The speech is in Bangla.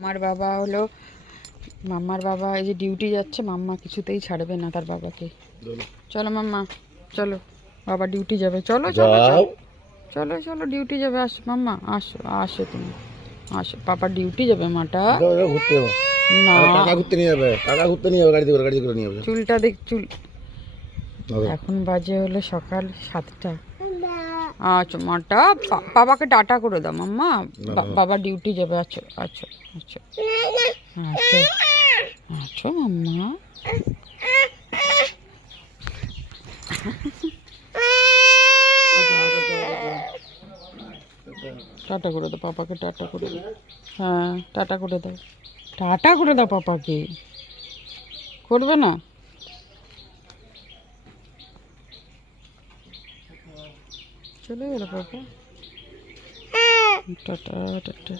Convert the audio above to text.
আমার বাবা হলো, মাম্মার বাবা এই যে ডিউটি যাচ্ছে, মাম্মা কিছুতেই ছাড়বে না তার বাবাকে। চলো মাম্মা, চলো, বাবা ডিউটি যাবে, চলো চলো চলো চলো চলো ডিউটি যাবে। আসো মাম্মা, আসো আসো তুমি, আসো, পাপা ডিউটি যাবে মাটা। ঘুরতে যাবো না, টাকা ঘুরতে নিয়ে যাবে, টাকা ঘুরতে নিয়ে যাবে, গাড়িতে করে নিয়ে যাবে। চুলটা দেখ, চুল এখন বাজে হলো সকাল 7টা। আচ্ছা মাটা, বাবাকে টাটা করে দাও মাম্মা, বাবা ডিউটি যাবে। আচ্ছা আচ্ছা আচ্ছা আচ্ছা আচ্ছা মাম্মা। টাটা করে দাও পাপাকে, টাটা করে দাও। হ্যাঁ টাটা করে দাও, টাটা করে দাও পাপাকে। করবে না? চলে গেল পাপা, টাটা টাটা।